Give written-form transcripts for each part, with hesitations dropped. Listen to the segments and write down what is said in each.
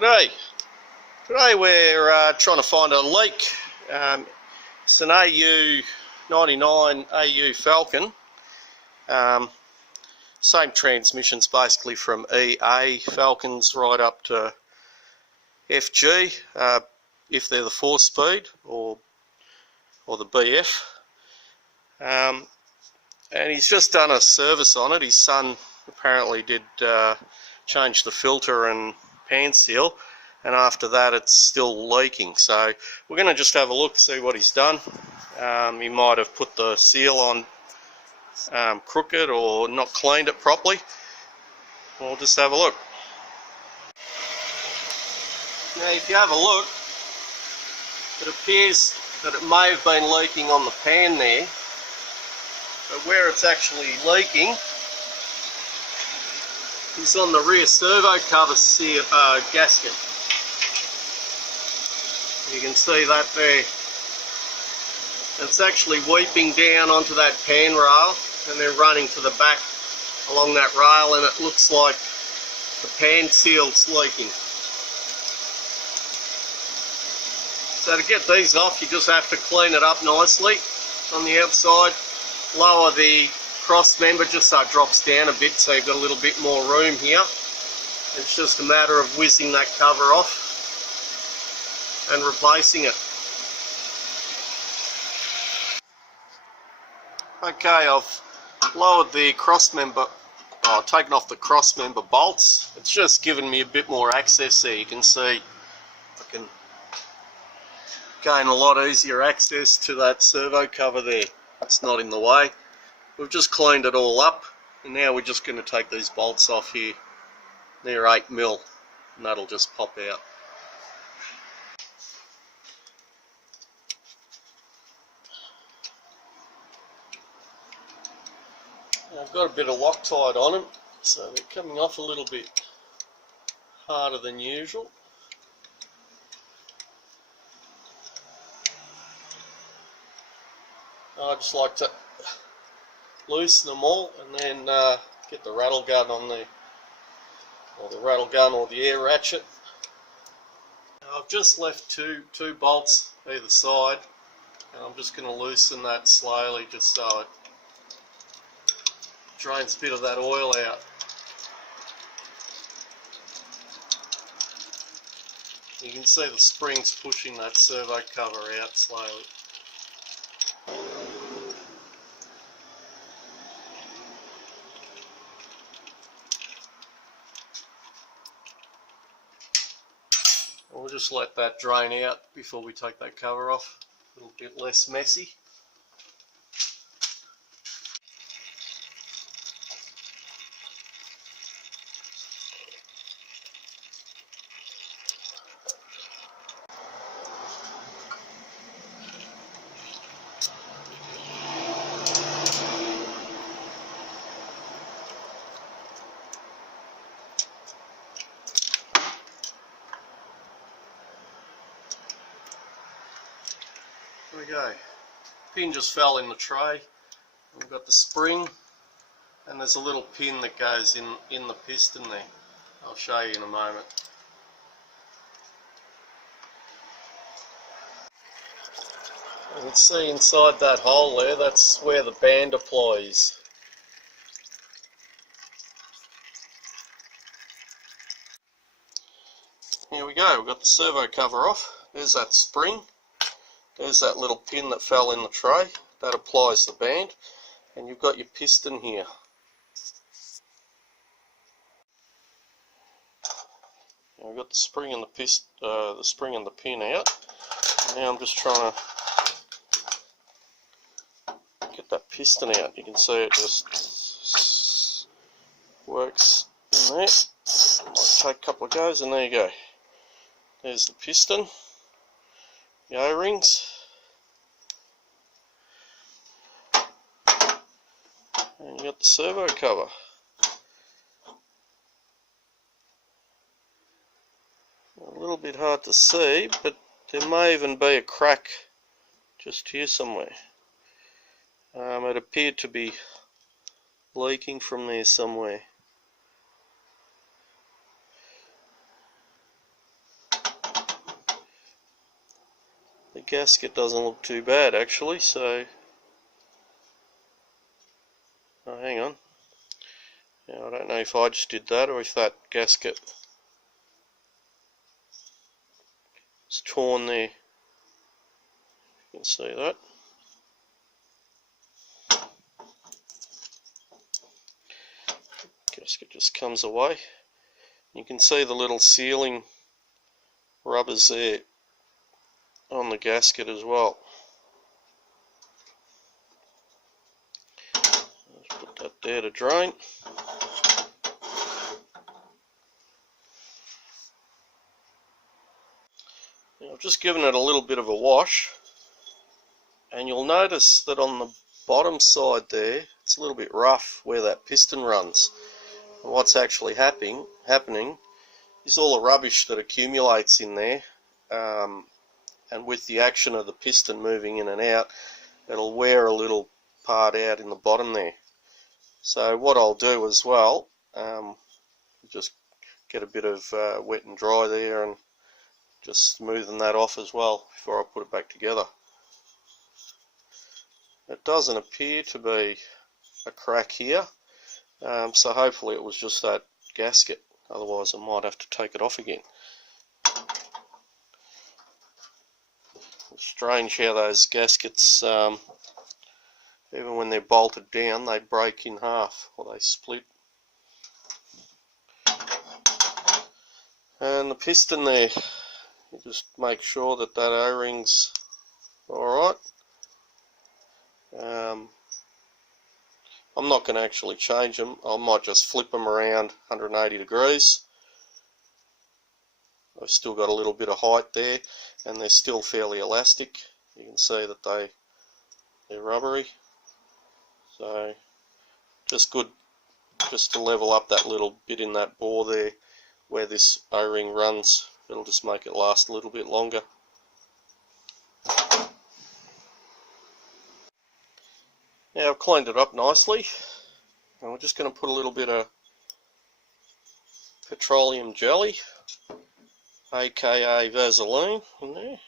Today we're trying to find a leak. It's an AU 99 AU Falcon. Same transmissions basically from EA Falcons right up to FG, if they're the 4-speed or the BF. And he's just done a service on it. His son apparently did change the filter and pan seal, and after that it's still leaking. So we're going to just have a look, see what he's done. He might have put the seal on crooked or not cleaned it properly. We'll just have a look. Now if you have a look, it appears that it may have been leaking on the pan there, but where it's actually leaking is on the rear servo cover gasket. You can see that there. It's actually weeping down onto that pan rail and then running to the back along that rail, and it looks like the pan seal's leaking. So to get these off, you just have to clean it up nicely on the outside, lower the cross member just so it drops down a bit, so you've got a little bit more room here. It's just a matter of whizzing that cover off and replacing it. Okay, I've lowered the cross member, taken off the cross member bolts. It's just given me a bit more access there. You can see I can gain a lot easier access to that servo cover there. It's not in the way. We've just cleaned it all up, and now we're just going to take these bolts off here. They're 8mm, and that'll just pop out. I've got a bit of Loctite on them, so they're coming off a little bit harder than usual. I just like to loosen them all and then get the rattle gun on there, or the rattle gun or the air ratchet. Now, I've just left two bolts either side, and I'm just going to loosen that slowly just so it drains a bit of that oil out. You can see the springs pushing that servo cover out slowly. We'll just let that drain out before we take that cover off. A little bit less messy. There we go. Pin just fell in the tray. We've got the spring, and there's a little pin that goes in the piston there. I'll show you in a moment. You can see inside that hole there, that's where the band applies. Here we go, we've got the servo cover off. There's that spring. There's that little pin that fell in the tray. That applies the band, and you've got your piston here. Now we've got the spring and the pin out. Now I'm just trying to get that piston out. You can see it just works in there. Might take a couple of goes, and there you go. There's the piston, the O-rings, and you got the servo cover. A little bit hard to see, but there may even be a crack just here somewhere. It appeared to be leaking from there somewhere. the gasket doesn't look too bad actually, so oh, hang on. Now, I don't know if I just did that or if that gasket is torn there. You can see that. Gasket just comes away. You can see the little sealing rubbers there on the gasket as well. Let's put that there to drain. Now, I've just given it a little bit of a wash, and you'll notice that on the bottom side there it's a little bit rough where that piston runs. And what's actually happening is all the rubbish that accumulates in there, and with the action of the piston moving in and out, it'll wear a little part out in the bottom there. So what I'll do as well, just get a bit of wet and dry there and just smoothen that off as well before I put it back together. It doesn't appear to be a crack here, so hopefully it was just that gasket, otherwise I might have to take it off again. It's strange how those gaskets, even when they're bolted down, they break in half or they split. And the piston there, you just make sure that that O-ring's alright. I'm not going to actually change them. I might just flip them around 180 degrees. I've still got a little bit of height there, and they're still fairly elastic. You can see that they're rubbery. So just good just to level up that little bit in that bore there where this O-ring runs. It'll just make it last a little bit longer. Now I've cleaned it up nicely, and we're just going to put a little bit of petroleum jelly, aka Vaseline, in there.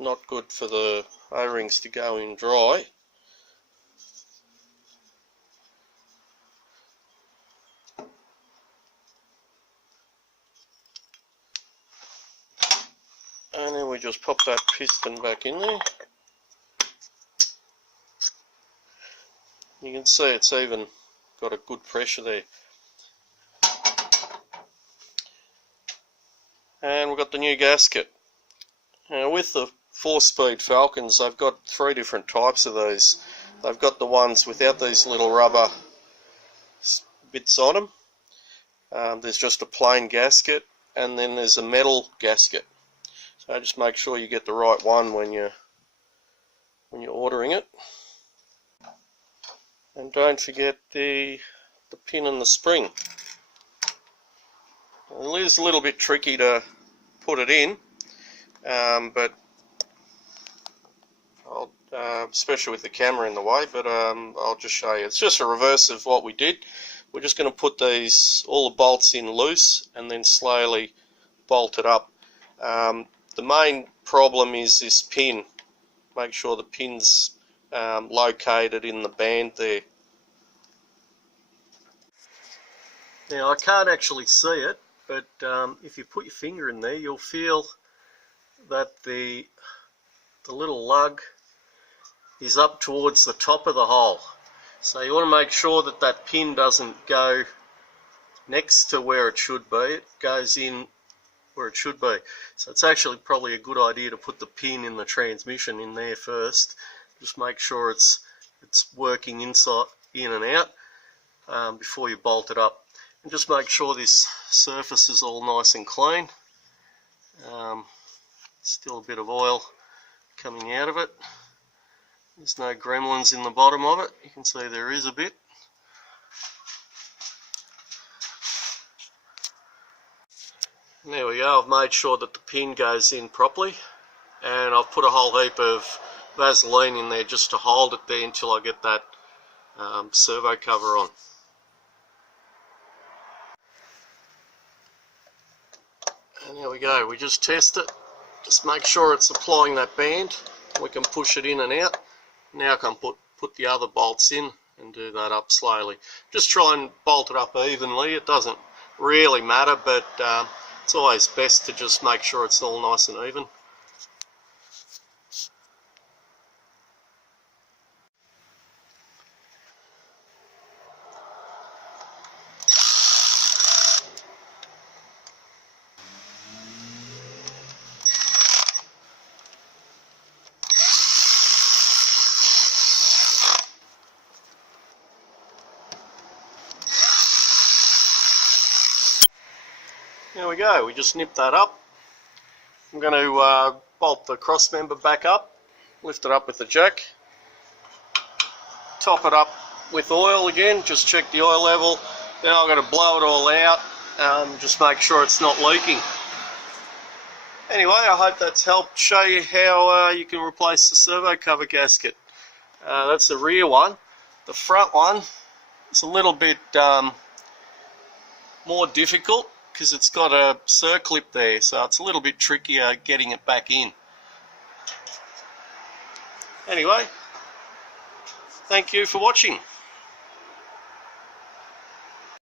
Not good for the O-rings to go in dry. And then we just pop that piston back in there. You can see it's even got a good pressure there. And we've got the new gasket. Now with the 4-speed Falcons, I've got 3 different types of these. They've got the ones without these little rubber bits on them. There's just a plain gasket, and then there's a metal gasket. So just make sure you get the right one when you're ordering it. And don't forget the pin and the spring. It is a little bit tricky to put it in, but I'll, especially with the camera in the way, but I'll just show you. It's just a reverse of what we did. We're just going to put all the bolts in loose and then slowly bolt it up. The main problem is this pin. Make sure the pin's located in the band there. Now I can't actually see it, but if you put your finger in there, you'll feel that the little lug is up towards the top of the hole. So you want to make sure that that pin doesn't go next to where it should be. It goes in where it should be. So it's actually probably a good idea to put the pin in the transmission in there first. Just make sure it's working inside, in and out, before you bolt it up. And just make sure this surface is all nice and clean. Still a bit of oil coming out of it. There's no gremlins in the bottom of it. You can see there is a bit. And there we go. I've made sure that the pin goes in properly, and I've put a whole heap of Vaseline in there just to hold it there until I get that servo cover on. And there we go, we just test it, just make sure it's applying that band. We can push it in and out. Now I can put the other bolts in and do that up slowly. Just try and bolt it up evenly. It doesn't really matter, but it's always best to just make sure it's all nice and even. There we go, we just nipped that up. I'm going to bolt the cross member back up, lift it up with the jack, top it up with oil again, just check the oil level, then I've got to blow it all out, just make sure it's not leaking. Anyway, I hope that's helped show you how you can replace the servo cover gasket. That's the rear one. The front one is a little bit more difficult, because it's got a circlip there, so it's a little bit trickier getting it back in. Anyway, thank you for watching.